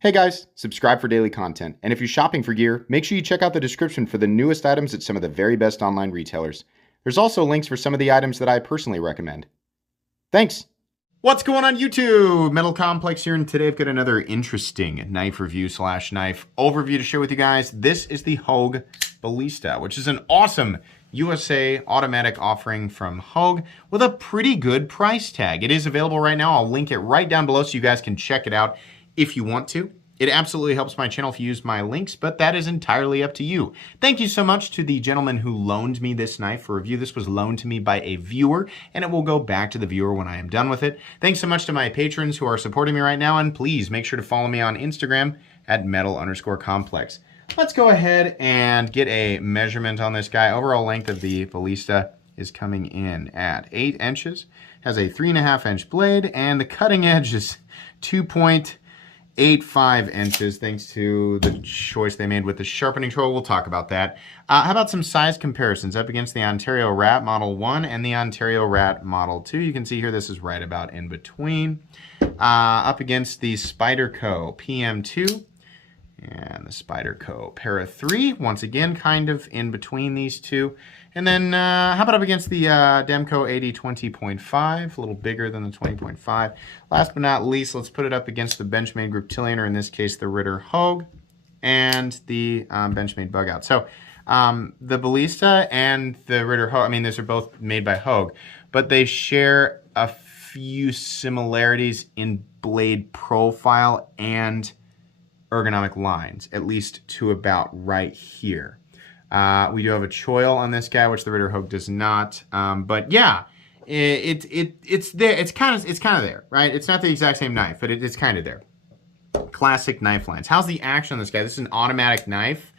Hey guys, subscribe for daily content. And if you're shopping for gear, make sure you check out the description for the newest items at some of the very best online retailers. There's also links for some of the items that I personally recommend. Thanks! What's going on YouTube? Metal Complex here, and today I've got another interesting knife review / knife overview to share with you guys. This is the Hogue Ballista, which is an awesome USA automatic offering from Hogue with a pretty good price tag. It is available right now. I'll link it right down below so you guys can check it out if you want to. It absolutely helps my channel if you use my links, but that is entirely up to you. Thank you so much to the gentleman who loaned me this knife for review. This was loaned to me by a viewer, and it will go back to the viewer when I am done with it. Thanks so much to my patrons who are supporting me right now, and please make sure to follow me on Instagram at metal_complex. Let's go ahead and get a measurement on this guy. Overall length of the Ballista is coming in at 8 inches. Has a 3.5 inch blade, and the cutting edge is 2.85 inches, thanks to the choice they made with the sharpening tool. We'll talk about that. How about some size comparisons up against the Ontario Rat Model 1 and the Ontario Rat Model 2? You can see here this is right about in between. Up against the Spyderco PM2 and the Spyderco Para 3. Once again, kind of in between these two. And then how about up against the Demco 80-20.5, a little bigger than the 20.5. Last but not least, let's put it up against the Benchmade Group Tillionaire, in this case the Ritter Hogue, and the Benchmade Bug Out. So the Ballista and the Ritter Hogue, I mean, these are both made by Hogue, but they share a few similarities in blade profile and ergonomic lines, at least to about right here. We do have a choil on this guy, which the Ritter Hogue does not. But yeah, it's there. It's kind of there, right? It's not the exact same knife, but it's kind of there. Classic knife lines. How's the action on this guy? This is an automatic knife.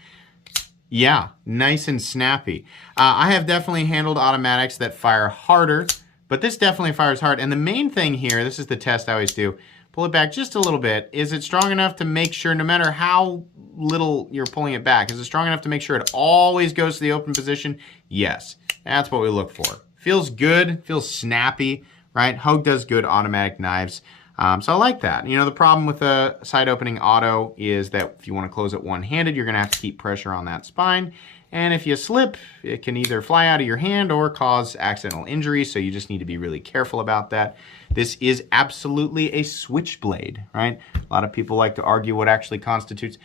Yeah, nice and snappy. I have definitely handled automatics that fire harder, but this definitely fires hard. And the main thing here, this is the test I always do. Pull it back just a little bit. Is it strong enough to make sure, no matter how little you're pulling it back, is it strong enough to make sure it always goes to the open position? Yes, that's what we look for. Feels good, feels snappy, right? Hogue does good automatic knives, so I like that. You know, the problem with a side opening auto is that if you want to close it one-handed, you're gonna have to keep pressure on that spine. And if you slip, it can either fly out of your hand or cause accidental injury, so you just need to be really careful about that. This is absolutely a switchblade, right? A lot of people like to argue what actually constitutes.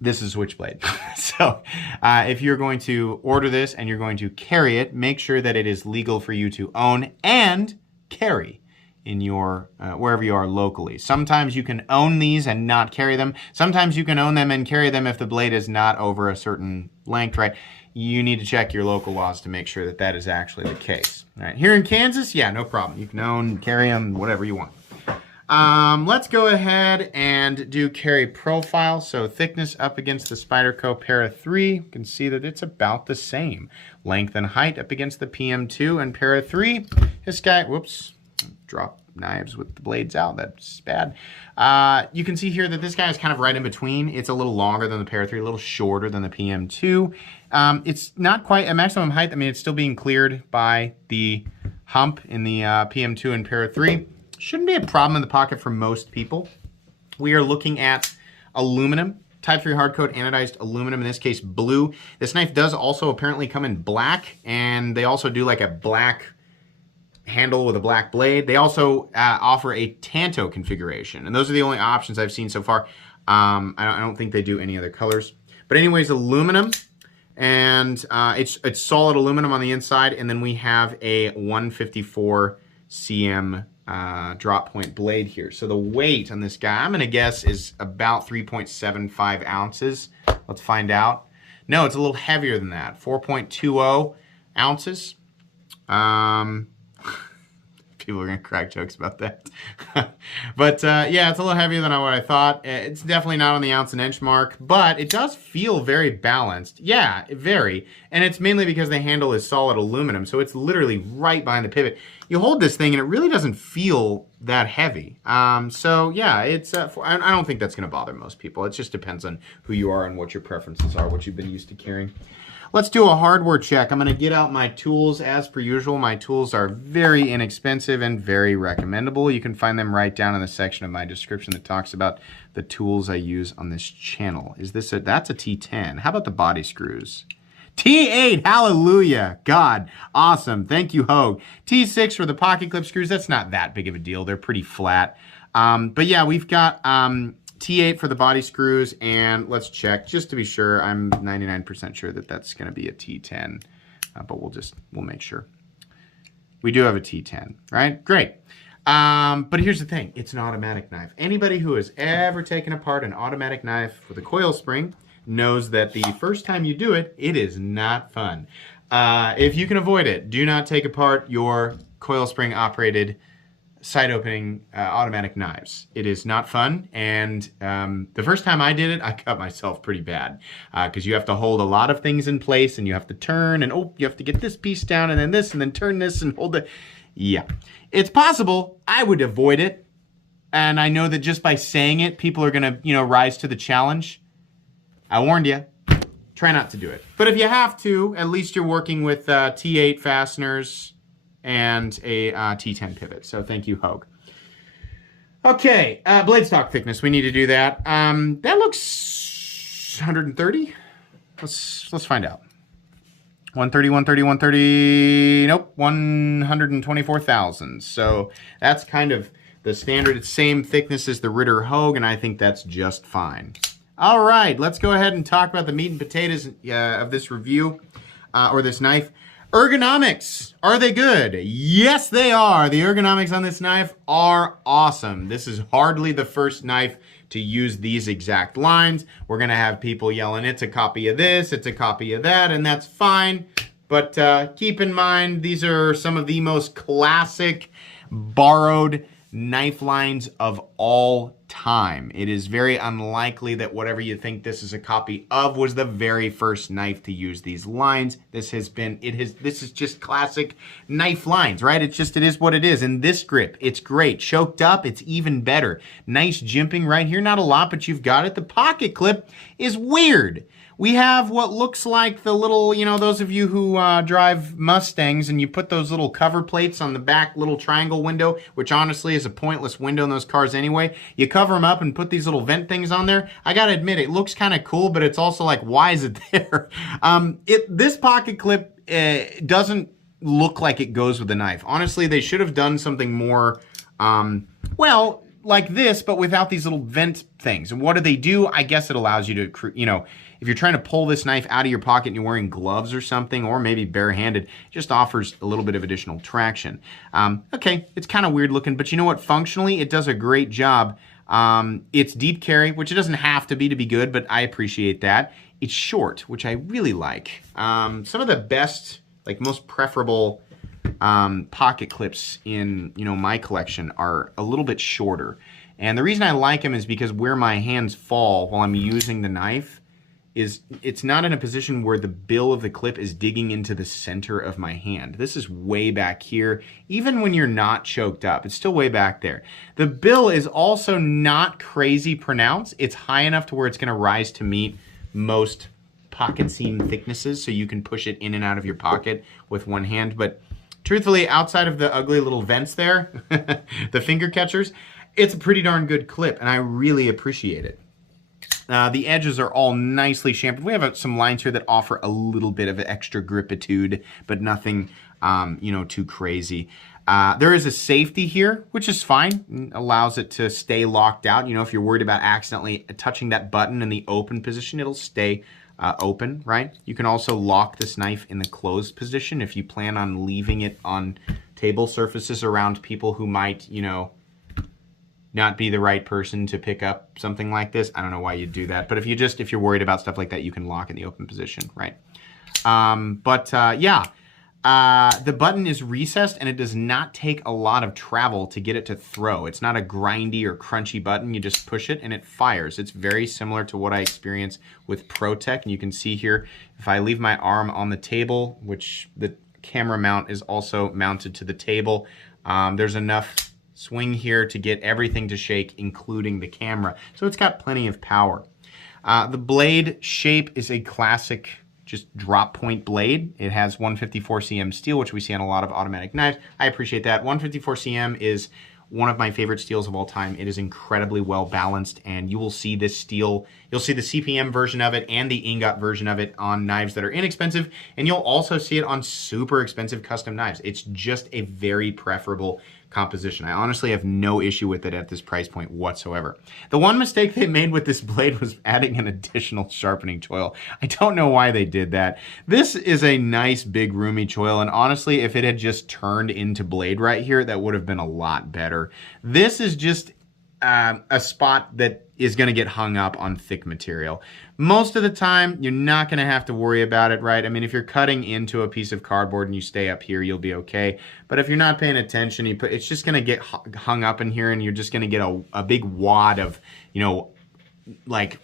This is a switchblade. So if you're going to order this and you're going to carry it, make sure that it is legal for you to own and carry in your wherever you are locally. Sometimes you can own these and not carry them. Sometimes you can own them and carry them if the blade is not over a certain length, right? You need to check your local laws to make sure that that is actually the case. All right, here in Kansas, yeah, no problem. You can own, carry them, whatever you want. Let's go ahead and do carry profile. So thickness up against the Spyderco Para 3. You can see that it's about the same. Length and height up against the PM2 and Para 3. This guy, whoops. Drop knives with the blades out. That's bad. You can see here that this guy is kind of right in between. It's a little longer than the Para 3, a little shorter than the PM2. It's not quite a maximum height. I mean, it's still being cleared by the hump in the PM2 and Para 3. Shouldn't be a problem in the pocket for most people. We are looking at aluminum. Type 3 hard coat anodized aluminum, in this case blue. This knife does also apparently come in black, and they also do like a black handle with a black blade. They also offer a Tanto configuration, and those are the only options I've seen so far. I don't think they do any other colors. But anyways, aluminum, and it's solid aluminum on the inside, and then we have a 154 cm drop point blade here. So the weight on this guy, I'm gonna guess, is about 3.75 ounces. Let's find out. No, it's a little heavier than that, 4.20 ounces. People are gonna crack jokes about that. But yeah, it's a little heavier than what I thought. It's definitely not on the ounce and inch mark, but it does feel very balanced. Yeah, very. And it's mainly because the handle is solid aluminum, so it's literally right behind the pivot. You hold this thing and it really doesn't feel that heavy. So yeah, it's I don't think that's gonna bother most people. It just depends on who you are and what your preferences are, what you've been used to carrying. Let's do a hardware check. I'm going to get out my tools as per usual. My tools are very inexpensive and very recommendable. You can find them right down in the section of my description that talks about the tools I use on this channel. That's a T10. How about the body screws? T8, hallelujah, God, awesome, thank you, Hogue. T6 for the pocket clip screws, that's not that big of a deal, they're pretty flat. But yeah, we've got T8 for the body screws, and let's check, just to be sure, I'm 99% sure that that's gonna be a T10, but we'll make sure. We do have a T10, right? Great. But here's the thing, it's an automatic knife. Anybody who has ever taken apart an automatic knife with a coil spring knows that the first time you do it, it is not fun. If you can avoid it, do not take apart your coil spring operated side opening automatic knives. It is not fun, and the first time I did it, I cut myself pretty bad because you have to hold a lot of things in place, and you have to turn, and oh, you have to get this piece down, and then this, and then turn this, and hold it. Yeah, it's possible. I would avoid it, and I know that just by saying it, people are gonna, rise to the challenge. I warned you. Try not to do it. But if you have to, at least you're working with T8 fasteners and a T10 pivot. So thank you, Hogue. Okay, blade stock thickness. We need to do that. That looks 130. Let's find out. 130, 130, 130. Nope, 124 thousandths. So that's kind of the standard. It's same thickness as the Ritter Hogue, and I think that's just fine. All right, let's go ahead and talk about the meat and potatoes of this review, or this knife. Ergonomics, are they good? Yes, they are. The ergonomics on this knife are awesome. This is hardly the first knife to use these exact lines. We're gonna have people yelling, it's a copy of this, it's a copy of that, and that's fine. But keep in mind, these are some of the most classic borrowed knife lines of all time. It is very unlikely that whatever you think this is a copy of was the very first knife to use these lines. This is just classic knife lines, right? It is what it is. And this grip, it's great. Choked up, it's even better. Nice jimping right here. Not a lot, but you've got it. The pocket clip is weird. We have what looks like the little, those of you who drive Mustangs, and you put those little cover plates on the back little triangle window, which honestly is a pointless window in those cars anyway. You cover them up and put these little vent things on there. I gotta admit, it looks kind of cool, but it's also like, why is it there? This pocket clip doesn't look like it goes with the knife. Honestly, they should have done something more, well, like this, but without these little vent things. And what do? I guess it allows you to, if you're trying to pull this knife out of your pocket and you're wearing gloves or something, or maybe barehanded, it just offers a little bit of additional traction. Okay, it's kind of weird looking, but you know what? Functionally, it does a great job. It's deep carry, which it doesn't have to be good, but I appreciate that. It's short, which I really like. Some of the best, most preferable pocket clips in my collection are a little bit shorter. And the reason I like them is because where my hands fall while I'm using the knife is it's not in a position where the bill of the clip is digging into the center of my hand. This is way back here. Even when you're not choked up, it's still way back there. The bill is also not crazy pronounced. It's high enough to where it's gonna rise to meet most pocket seam thicknesses, so you can push it in and out of your pocket with one hand. But truthfully, outside of the ugly little vents there, the finger catchers, it's a pretty darn good clip, and I really appreciate it. The edges are all nicely chamfered. We have some lines here that offer a little bit of extra gripitude, but nothing, too crazy. There is a safety here, which is fine. Allows it to stay locked out. If you're worried about accidentally touching that button in the open position, it'll stay open, right? You can also lock this knife in the closed position if you plan on leaving it on table surfaces around people who might, not be the right person to pick up something like this. I don't know why you'd do that, but if you're worried about stuff like that, you can lock in the open position, right? Yeah, the button is recessed, and it does not take a lot of travel to get it to throw. It's not a grindy or crunchy button. You just push it and it fires. It's very similar to what I experience with ProTech, and you can see here, if I leave my arm on the table, which the camera mount is also mounted to the table, there's enough swing here to get everything to shake, including the camera. So it's got plenty of power. The blade shape is a classic just drop point blade. It has 154 cm steel, which we see on a lot of automatic knives. I appreciate that. 154 cm is one of my favorite steels of all time. It is incredibly well balanced, and you will see this steel, you'll see the CPM version of it and the ingot version of it on knives that are inexpensive, and you'll also see it on super expensive custom knives. It's just a very preferable composition. I honestly have no issue with it at this price point whatsoever. The one mistake they made with this blade was adding an additional sharpening choil. I don't know why they did that. This is a nice big roomy choil, and honestly, if it had just turned into blade right here, that would have been a lot better. This is just a spot that is going to get hung up on thick material. Most of the time, you're not going to have to worry about it, right? I mean, if you're cutting into a piece of cardboard and you stay up here, you'll be okay. But if you're not paying attention, it's just going to get hung up in here, and you're just going to get a big wad of, you know, like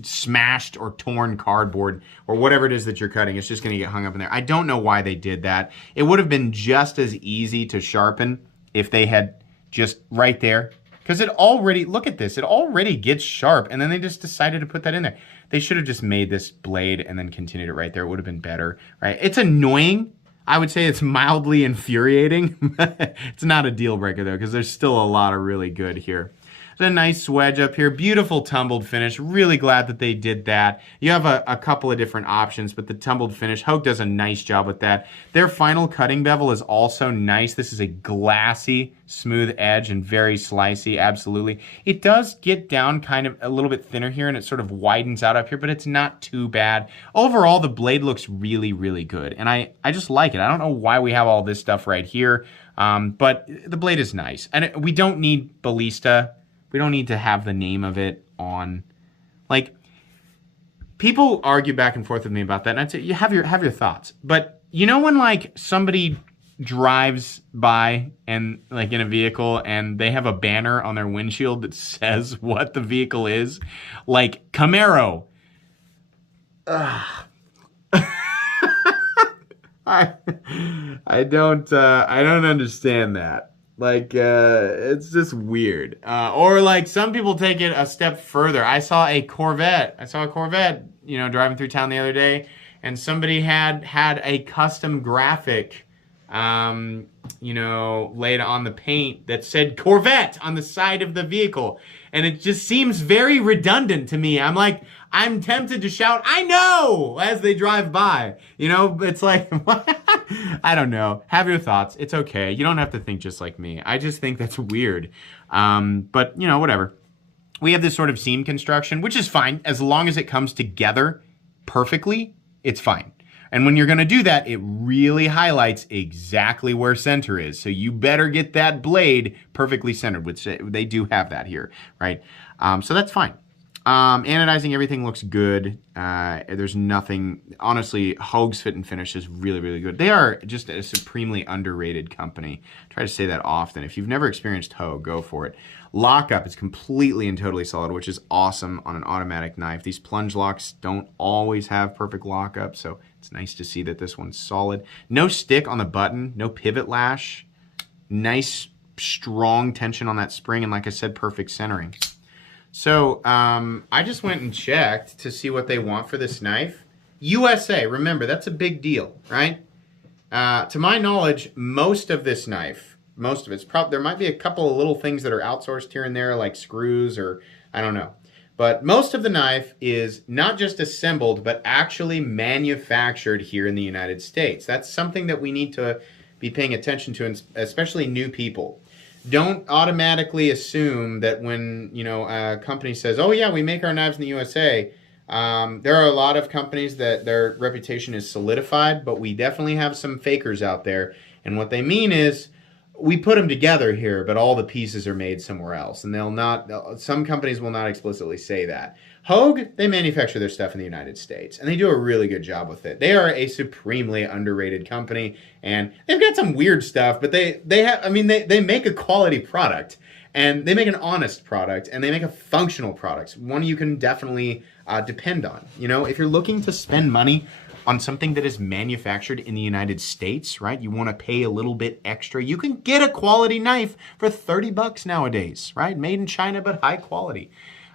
smashed or torn cardboard or whatever it is that you're cutting. It's just going to get hung up in there. I don't know why they did that. It would have been just as easy to sharpen if they had just right there. Because it already, look at this, it already gets sharp, and then they just decided to put that in there. They should have just made this blade and then continued it right there. It would have been better, right? It's annoying. I would say it's mildly infuriating. It's not a deal breaker though, because there's still a lot of really good here. There's a nice wedge up here, beautiful tumbled finish. Really glad that they did that. You have a couple of different options, but the tumbled finish, Hogue does a nice job with that. Their final cutting bevel is also nice. This is a glassy, smooth edge and very slicey, absolutely. It does get down kind of a little bit thinner here, and it sort of widens out up here, but it's not too bad. Overall, the blade looks really, really good, and I just like it. I don't know why we have all this stuff right here, but the blade is nice. And we don't need Ballista. We don't need to have the name of it on, like, people argue back and forth with me about that, and I'd say, you have your thoughts. But you know when, like, somebody drives by and, like, in a vehicle and they have a banner on their windshield that says what the vehicle is? Like, Camaro. I don't understand that. Like, it's just weird. Or like some people take it a step further. I saw a Corvette, you know, driving through town the other day, and somebody had a custom graphic, you know, laid on the paint that said Corvette on the side of the vehicle. And it just seems very redundant to me. I'm tempted to shout, "I know!" as they drive by. You know, it's like, I don't know. Have your thoughts. It's okay. You don't have to think just like me. I just think that's weird. But, you know, whatever. We have this sort of seam construction, which is fine. As long as it comes together perfectly, it's fine. And when you're going to do that, it really highlights exactly where center is. So you better get that blade perfectly centered, which they do have that here, right? So that's fine. Anodizing, everything looks good. There's nothing, honestly, Hogue's fit and finish is really, really good. They are just a supremely underrated company. I try to say that often. If you've never experienced Hogue, go for it. Lockup is completely and totally solid, which is awesome on an automatic knife. These plunge locks don't always have perfect lockup, so it's nice to see that this one's solid. No stick on the button, no pivot lash. Nice, strong tension on that spring, and like I said, perfect centering. So I just went and checked to see what they want for this knife. USA, remember, that's a big deal, right? To my knowledge, most of this knife, most of it's probably, there might be a couple of little things that are outsourced here and there, like screws or I don't know. But most of the knife is not just assembled, but actually manufactured here in the United States. That's something that we need to be paying attention to, especially new people. Don't automatically assume that when, you know, a company says, "Oh yeah, we make our knives in the USA." There are a lot of companies that their reputation is solidified, but we definitely have some fakers out there. And what they mean is, we put them together here, but all the pieces are made somewhere else. And some companies will not explicitly say that. Hogue, they manufacture their stuff in the United States, and they do a really good job with it. They are a supremely underrated company, and they've got some weird stuff, but they make a quality product, and they make an honest product, and they make a functional product, one you can definitely depend on. You know, if you're looking to spend money on something that is manufactured in the United States, right? You want to pay a little bit extra. You can get a quality knife for $30 nowadays, right? Made in China, but high quality.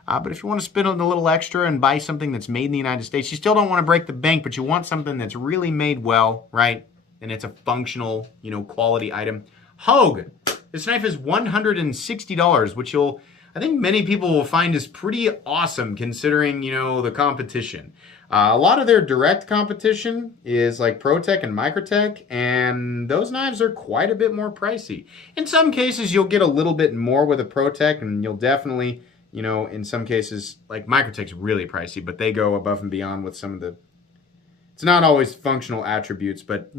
But if you want to spend a little extra and buy something that's made in the United States, you still don't want to break the bank, but you want something that's really made well, right? And it's a functional, quality item. Hogue. This knife is $160, which I think many people will find is pretty awesome considering, the competition. A lot of their direct competition is like ProTech and Microtech, and those knives are quite a bit more pricey. In some cases, you'll get a little bit more with a ProTech, and you'll definitely, in some cases, like Microtech's really pricey, but they go above and beyond with some of it's not always functional attributes, but,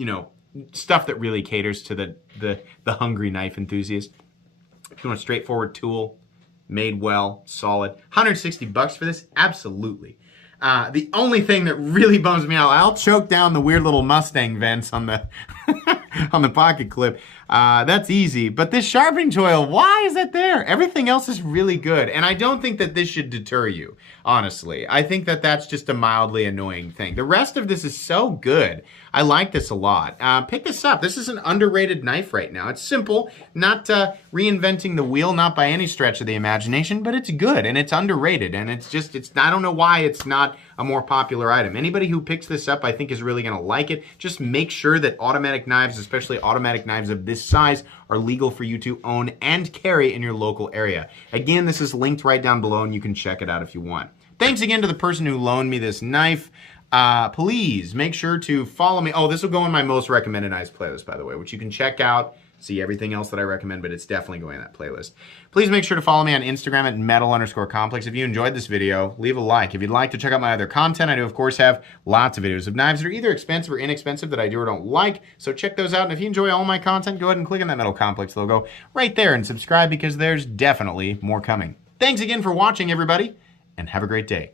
stuff that really caters to the hungry knife enthusiast. If you want a straightforward tool, made well, solid. $160 for this? Absolutely. The only thing that really bums me out, I'll choke down the weird little Mustang vents on the on the pocket clip. That's easy. But this sharpening choil, why is it there? Everything else is really good. And I don't think that this should deter you, honestly. I think that that's just a mildly annoying thing. The rest of this is so good. I like this a lot. Pick this up. This is an underrated knife right now. It's simple, not reinventing the wheel, not by any stretch of the imagination, but it's good and it's underrated. And I don't know why it's not a more popular item. Anybody who picks this up, I think, is really going to like it. Just make sure that automatic knives, especially automatic knives of this size, are legal for you to own and carry in your local area. Again, this is linked right down below and you can check it out if you want. Thanks again to the person who loaned me this knife. Please make sure to follow me. Oh, this will go in my most recommended knives playlist, by the way, which you can check out, see everything else that I recommend, but it's definitely going in that playlist. Please make sure to follow me on Instagram at metal_complex. If you enjoyed this video, leave a like. If you'd like to check out my other content, I do, of course, have lots of videos of knives that are either expensive or inexpensive that I do or don't like, so check those out. And if you enjoy all my content, go ahead and click on that Metal Complex logo right there and subscribe because there's definitely more coming. Thanks again for watching, everybody, and have a great day.